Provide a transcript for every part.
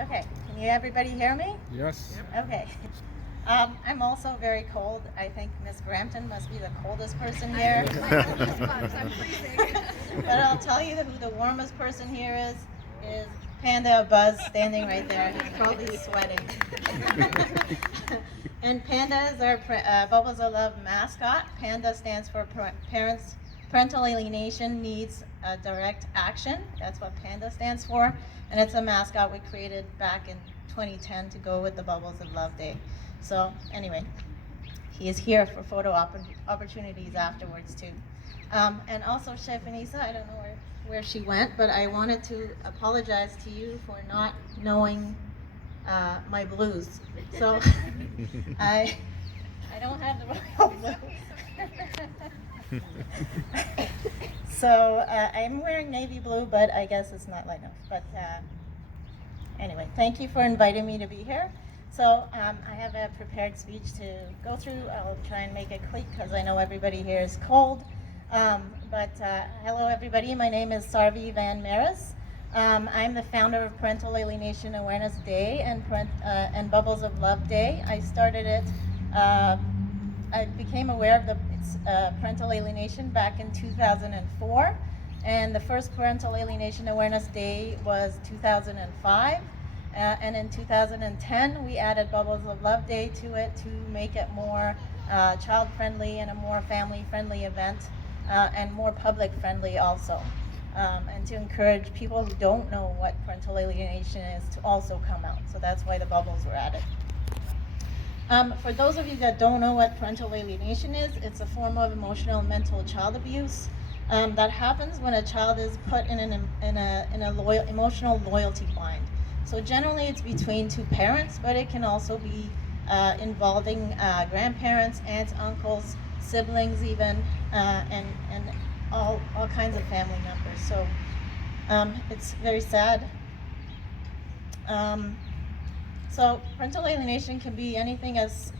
Okay, can you everybody hear me? Yes. Okay. I'm also very cold. I think Miss Brampton must be the coldest person here. I'm freezing. But I'll tell you who the warmest person here is Panda Buzz standing right there. He's probably sweating. And Panda is our Bubbles of Love mascot. Panda stands for Parental Alienation Needs Direct Action. That's what Panda stands for. And it's a mascot we created back in 2010 to go with the Bubbles of Love Day. So anyway, he is here for photo opportunities afterwards too. And also Chef Anissa, I don't know where she went, but I wanted to apologize to you for not knowing my blues. So I don't have the royal blue. So I'm wearing navy blue, but I guess it's not light enough. But anyway, thank you for inviting me to be here. So I have a prepared speech to go through. I'll try and make it quick because I know everybody here is cold. Hello everybody, my name is Sarvi Van Maris. I'm the founder of Parental Alienation Awareness Day and Bubbles of Love Day. I started it, I became aware of the parental alienation back in 2004, and the first Parental Alienation Awareness Day was 2005. And in 2010, we added Bubbles of Love Day to it to make it more child-friendly and a more family-friendly event, and more public-friendly also. And to encourage people who don't know what parental alienation is to also come out. So that's why the bubbles were added. For those of you that don't know what parental alienation is, it's a form of emotional and mental child abuse that happens when a child is put in a emotional loyalty bind. So generally it's between two parents, but it can also be involving grandparents, aunts, uncles, siblings even, and all kinds of family members. So it's very sad. So parental alienation can be anything as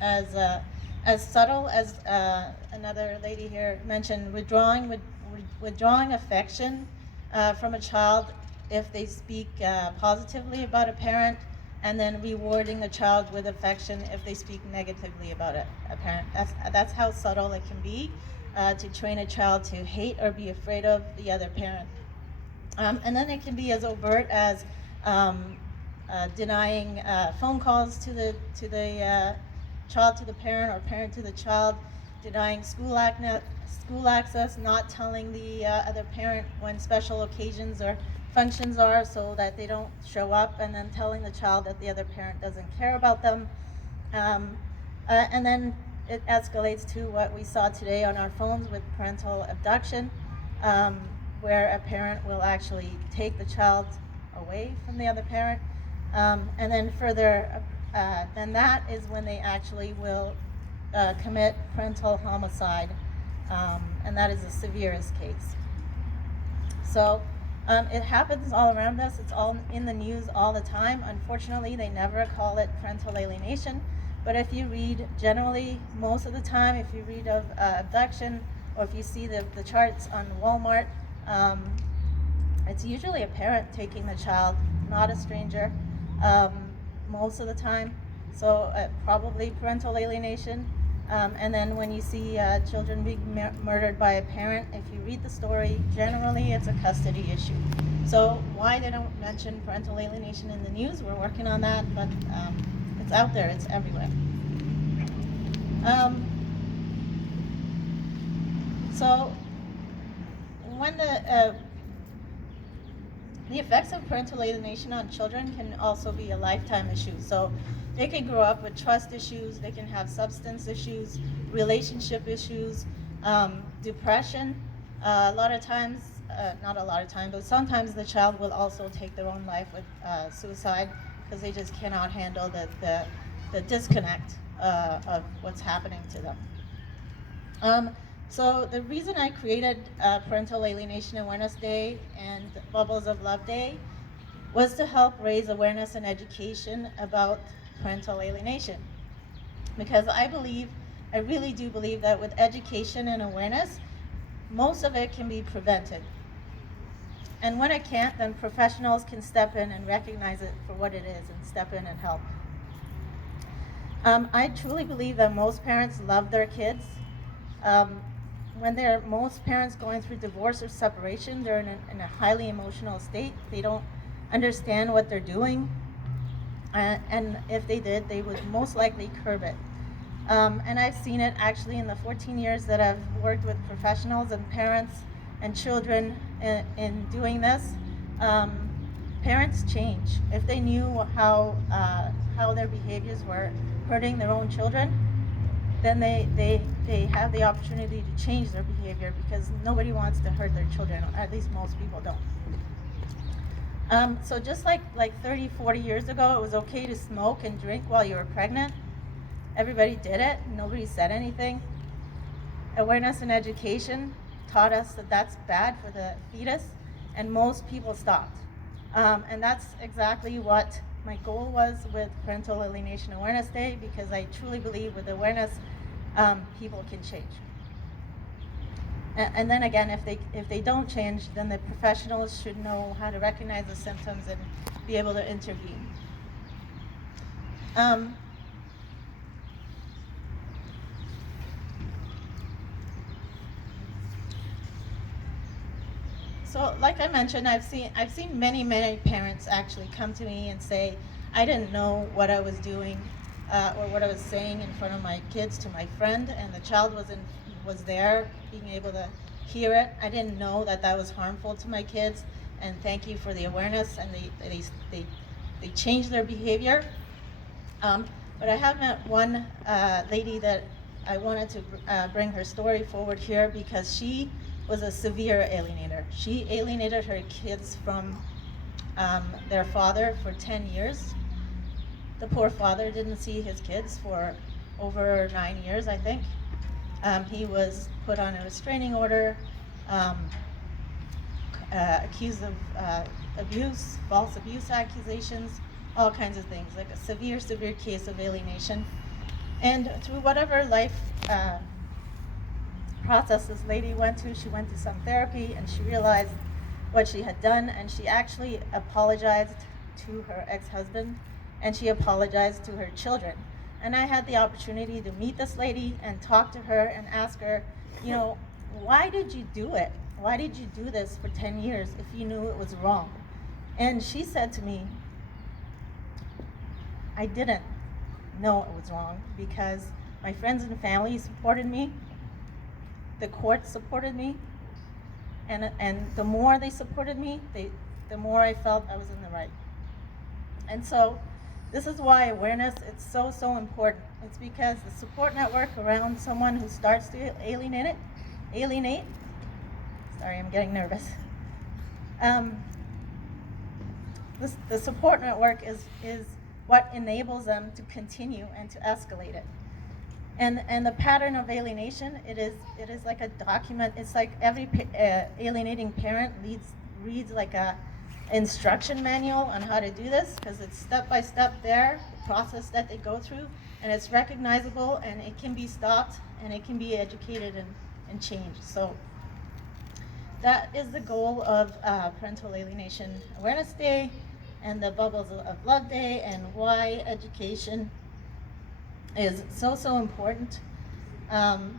subtle as another lady here mentioned, withdrawing affection from a child if they speak positively about a parent, and then rewarding the child with affection if they speak negatively about a parent. That's how subtle it can be to train a child to hate or be afraid of the other parent. And then it can be as overt as denying phone calls to the child to the parent, or parent to the child, denying school access, not telling the other parent when special occasions or functions are so that they don't show up, and then telling the child that the other parent doesn't care about them. And then it escalates to what we saw today on our phones with parental abduction, where a parent will actually take the child away from the other parent. And then further than that is when they actually will commit parental homicide, and that is the severest case. So it happens all around us. It's all in the news all the time. Unfortunately, they never call it parental alienation. But if you read generally, most of the time, if you read of abduction, or if you see the charts on Walmart, it's usually a parent taking the child, not a stranger, most of the time. So probably parental alienation. And then when you see children being murdered by a parent, if you read the story, generally it's a custody issue. So why they don't mention parental alienation in the news, we're working on that, but it's out there, it's everywhere. So when the effects of parental alienation on children can also be a lifetime issue. So they can grow up with trust issues, they can have substance issues, relationship issues, depression. A lot of times, not a lot of times, but sometimes the child will also take their own life with suicide because they just cannot handle the disconnect of what's happening to them. So the reason I created Parental Alienation Awareness Day and Bubbles of Love Day was to help raise awareness and education about parental alienation. Because I really do believe that with education and awareness, most of it can be prevented. And when it can't, then professionals can step in and recognize it for what it is and step in and help. I truly believe that most parents love their kids. When most parents going through divorce or separation, they're in a highly emotional state. They don't understand what they're doing. And if they did, they would most likely curb it. And I've seen it actually in the 14 years that I've worked with professionals and parents and children in doing this. Parents change. If they knew how their behaviors were hurting their own children, then they have the opportunity to change their behavior, because nobody wants to hurt their children, or at least most people don't. So just like 30, 40 years ago, it was okay to smoke and drink while you were pregnant. Everybody did it. Nobody said anything. Awareness and education taught us that that's bad for the fetus, and most people stopped. And that's exactly what my goal was with Parental Alienation Awareness Day, because I truly believe with awareness, people can change. And then again, if they don't change, then the professionals should know how to recognize the symptoms and be able to intervene. So, like I mentioned, I've seen many parents actually come to me and say, I didn't know what I was doing or what I was saying in front of my kids to my friend, and the child was there, being able to hear it. I didn't know that was harmful to my kids, and thank you for the awareness, and they changed their behavior. But I have met one lady that I wanted to bring her story forward here, because she was a severe alienator. She alienated her kids from their father for 10 years. The poor father didn't see his kids for over 9 years, I think. He was put on a restraining order, accused of abuse, false abuse accusations, all kinds of things, like a severe case of alienation. And through whatever life process this lady went to, she went to some therapy, and she realized what she had done, and she actually apologized to her ex-husband, and she apologized to her children. And I had the opportunity to meet this lady and talk to her and ask her, why did you do it? Why did you do this for 10 years if you knew it was wrong? And she said to me, I didn't know it was wrong because my friends and family supported me, the court supported me, and the more they supported me, the more I felt I was in the right. And so this is why awareness, it's so important. It's because the support network around someone who starts to alienate, sorry, I'm getting nervous. The support network is what enables them to continue and to escalate it. And the pattern of alienation, it is like a document. It's like every alienating parent reads like a instruction manual on how to do this, because it's step by step there, the process that they go through, and it's recognizable, and it can be stopped, and it can be educated and changed. So that is the goal of Parental Alienation Awareness Day and the Bubbles of Love Day, and why education is so important, and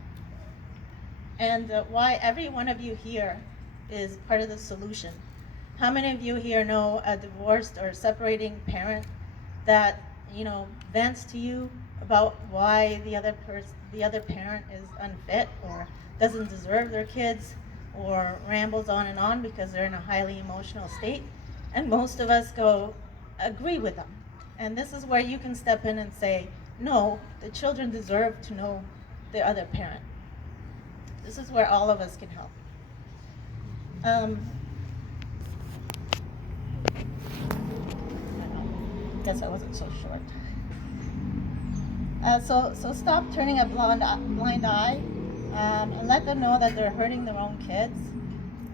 why every one of you here is part of the solution. How many of you here know a divorced or separating parent that vents to you about why the other parent is unfit or doesn't deserve their kids, or rambles on and on because they're in a highly emotional state? And most of us agree with them. And this is where you can step in and say, no, the children deserve to know the other parent. This is where all of us can help. I guess I wasn't so short. So stop turning a blind eye, and let them know that they're hurting their own kids,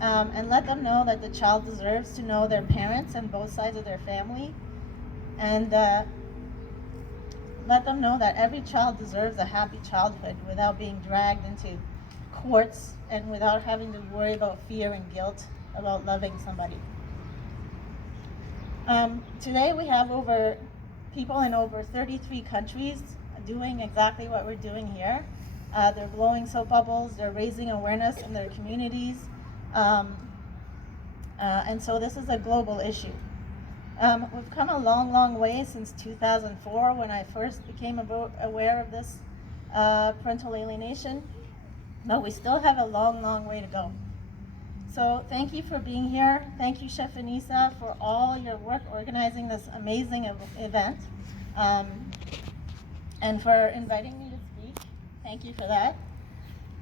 and let them know that the child deserves to know their parents and both sides of their family, and let them know that every child deserves a happy childhood without being dragged into courts and without having to worry about fear and guilt about loving somebody. Today we have people in over 33 countries doing exactly what we're doing here. They're blowing soap bubbles, they're raising awareness in their communities, and so this is a global issue. We've come a long, long way since 2004 when I first became aware of this parental alienation, but we still have a long, long way to go. So thank you for being here. Thank you, Chef Anissa, for all your work organizing this amazing event, and for inviting me to speak. Thank you for that.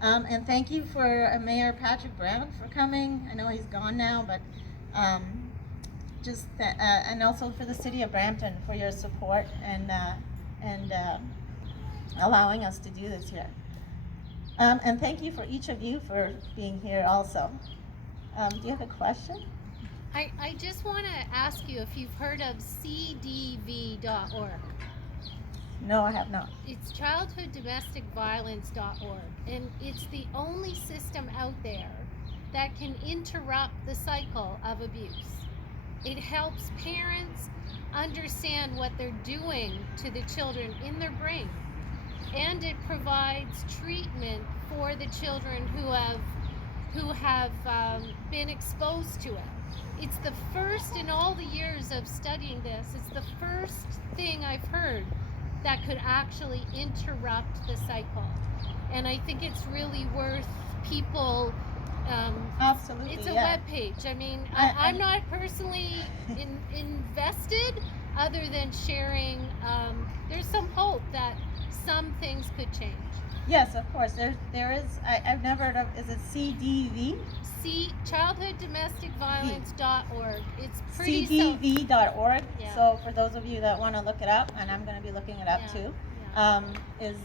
And thank you for Mayor Patrick Brown for coming. I know he's gone now, but and also for the City of Brampton for your support and allowing us to do this here. And thank you for each of you for being here also. Do you have a question? I just want to ask you if you've heard of cdv.org. No, I have not. It's childhooddomesticviolence.org, and it's the only system out there that can interrupt the cycle of abuse. It helps parents understand what they're doing to the children in their brain, and it provides treatment for the children who have been exposed to it. It's the first in all the years of studying this, it's the first thing I've heard that could actually interrupt the cycle. And I think it's really worth people. Absolutely. It's a yeah. webpage. I mean, I'm not personally invested other than sharing. There's some hope that some things could change. Yes, of course. There is. I've never heard of. Is it CDV? childhooddomesticviolence.org. It's pretty CDV.org. Yeah. So for those of you that want to look it up, and I'm going to be looking it up too, is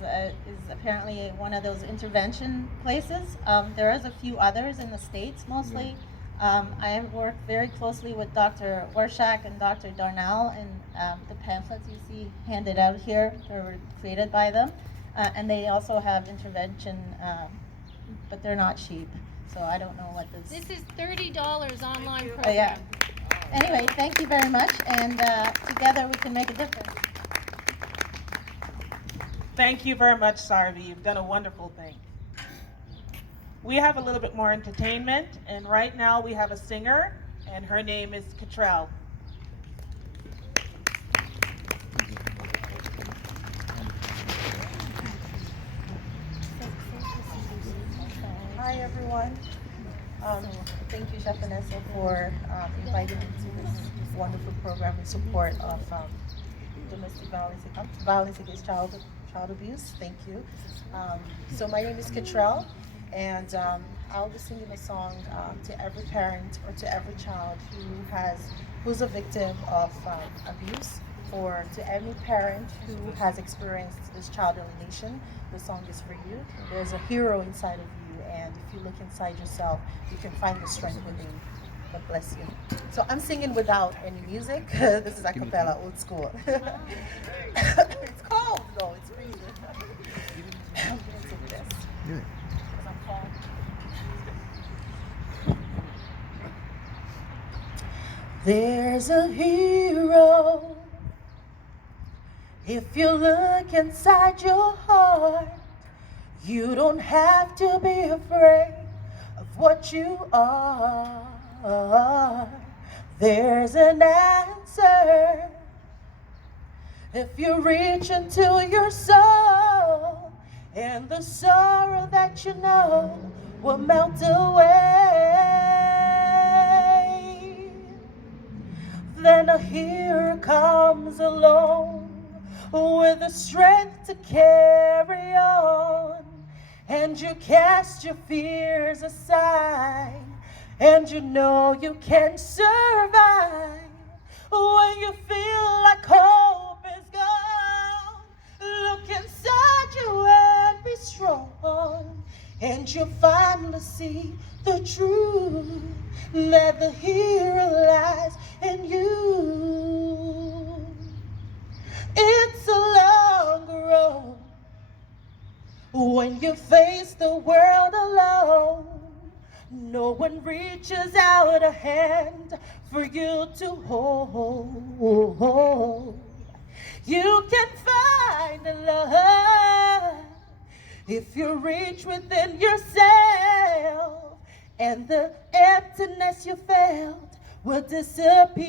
apparently one of those intervention places. There is a few others in the States mostly. I work very closely with Dr. Warshak and Dr. Darnell, and the pamphlets you see handed out here, they were created by them. And they also have intervention, but they're not cheap. So I don't know what this. This is $30 online program. Yeah. Anyway, thank you very much, and together we can make a difference. Thank you very much, Sarvi. You've done a wonderful thing. We have a little bit more entertainment, and right now we have a singer, and her name is Cottrell. Hi everyone. Thank you, Chef Vanessa, for inviting me to this wonderful program in support of domestic violence against child abuse. Thank you. So my name is Cottrell, and I'll be singing a song to every parent or to every child who's a victim of abuse, or to any parent who has experienced this child alienation. The song is for you. There's a hero inside of you, and if you look inside yourself, you can find the strength within. God bless you. So I'm singing without any music. This is a cappella, old school. It's cold though, it's freezing. I'm gonna take this. Because I'm cold. There's a hero. If you look inside your heart, you don't have to be afraid of what you are. There's an answer. If you reach into your soul, and the sorrow that you know will melt away, then a hero comes along with the strength to carry on, and you cast your fears aside, and you know you can survive. When you feel like hope is gone, look inside you and be strong, and you'll finally see the truth, that the hero lies in you. It's a long road when you face the world alone. No one reaches out a hand for you to hold. You can find love if you reach within yourself, and the emptiness you felt will disappear.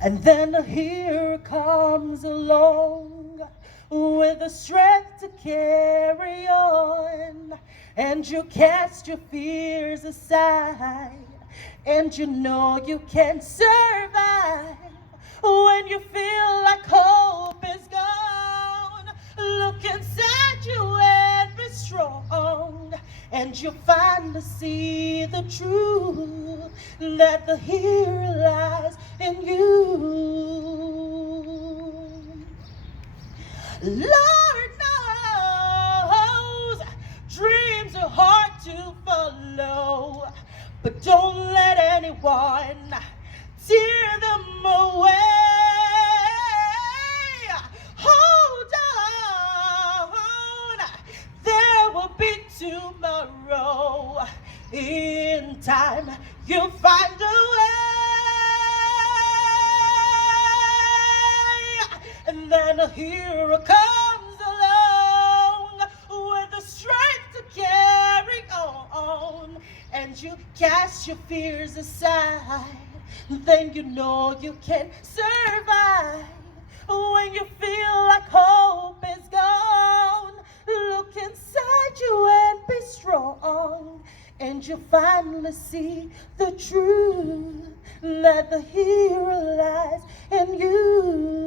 And then a hero comes along with the strength to carry on, and you cast your fears aside, and you know you can survive. When you feel like hope is gone, look inside you and be strong, and you'll finally see the truth that the hero lies in you. Lord knows dreams are hard to follow, but don't let anyone tear them away. Hold on, there will be tomorrow. In time, you'll find a way. And then a hero comes along with the strength to carry on, and you cast your fears aside. Then you know you can survive. When you feel like hope is gone, look inside you and be strong, and you finally see the truth that the hero lies in you.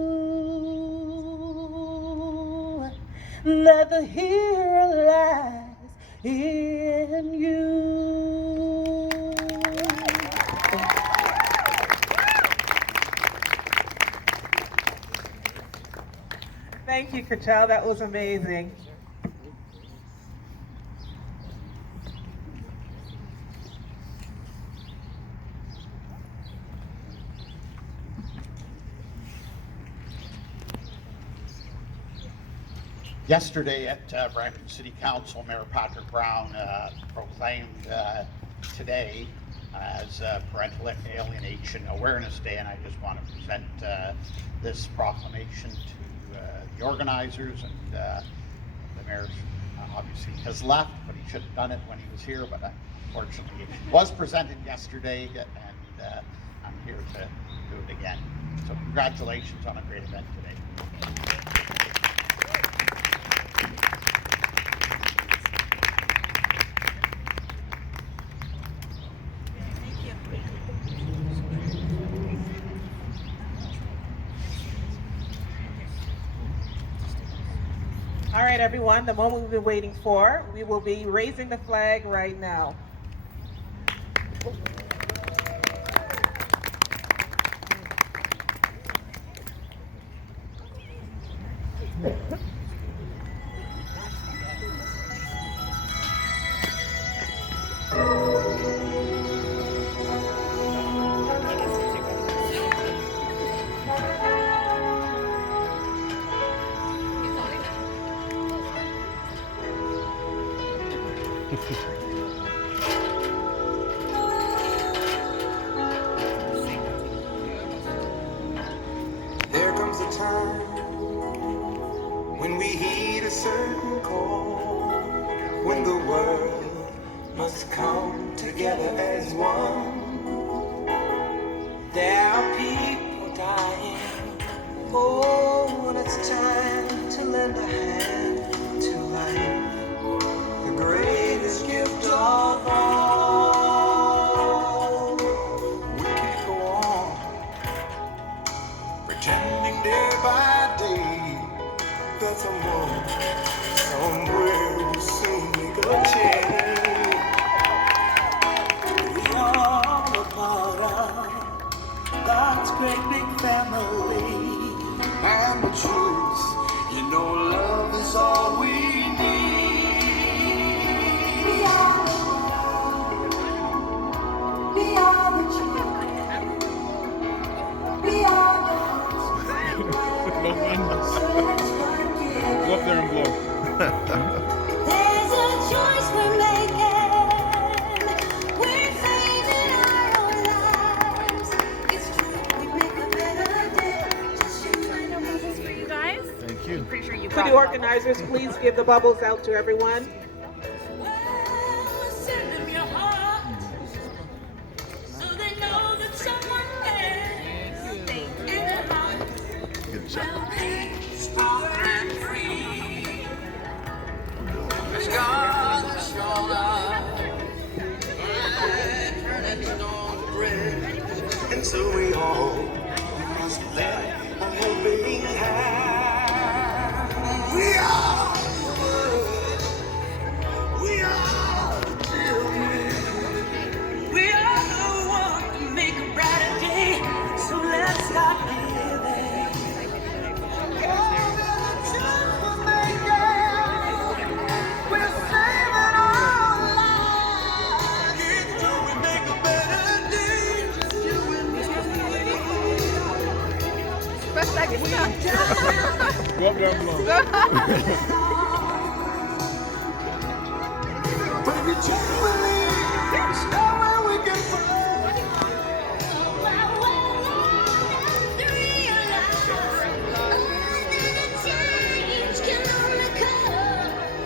That the hero lies in you. Thank you, Cottrell. That was amazing. Yesterday at Brampton City Council, Mayor Patrick Brown proclaimed today as Parental Alienation Awareness Day, and I just want to present this proclamation to the organizers. And the mayor obviously has left, but he should have done it when he was here, but unfortunately it was presented yesterday, and I'm here to do it again. So congratulations on a great event today. All right, everyone, the moment we've been waiting for. We will be raising the flag right now. There comes a time when we heed a certain call, when the world must come together as one. There are people dying. Oh, when it's time to lend a hand to life, the greatest gift of all. We can't go on pretending day by day that someone somewhere will soon make a change. We are a part of God's great big family, and the truth, you know, love is all we need. We are the children. We are the Go up there and blow. There's a the organizers please give the bubbles out to everyone? Send them your heart so they know that someone cares. Good job. Strong and free. As God has shown us, turn and stone to bread. And so we all must lend a helping hand. We are the world. We are the children. We are the one to make a brighter day. So let's start living. We're saving our lives. It's till we make a better day. Just you and me. Go up there and blow. Baby, just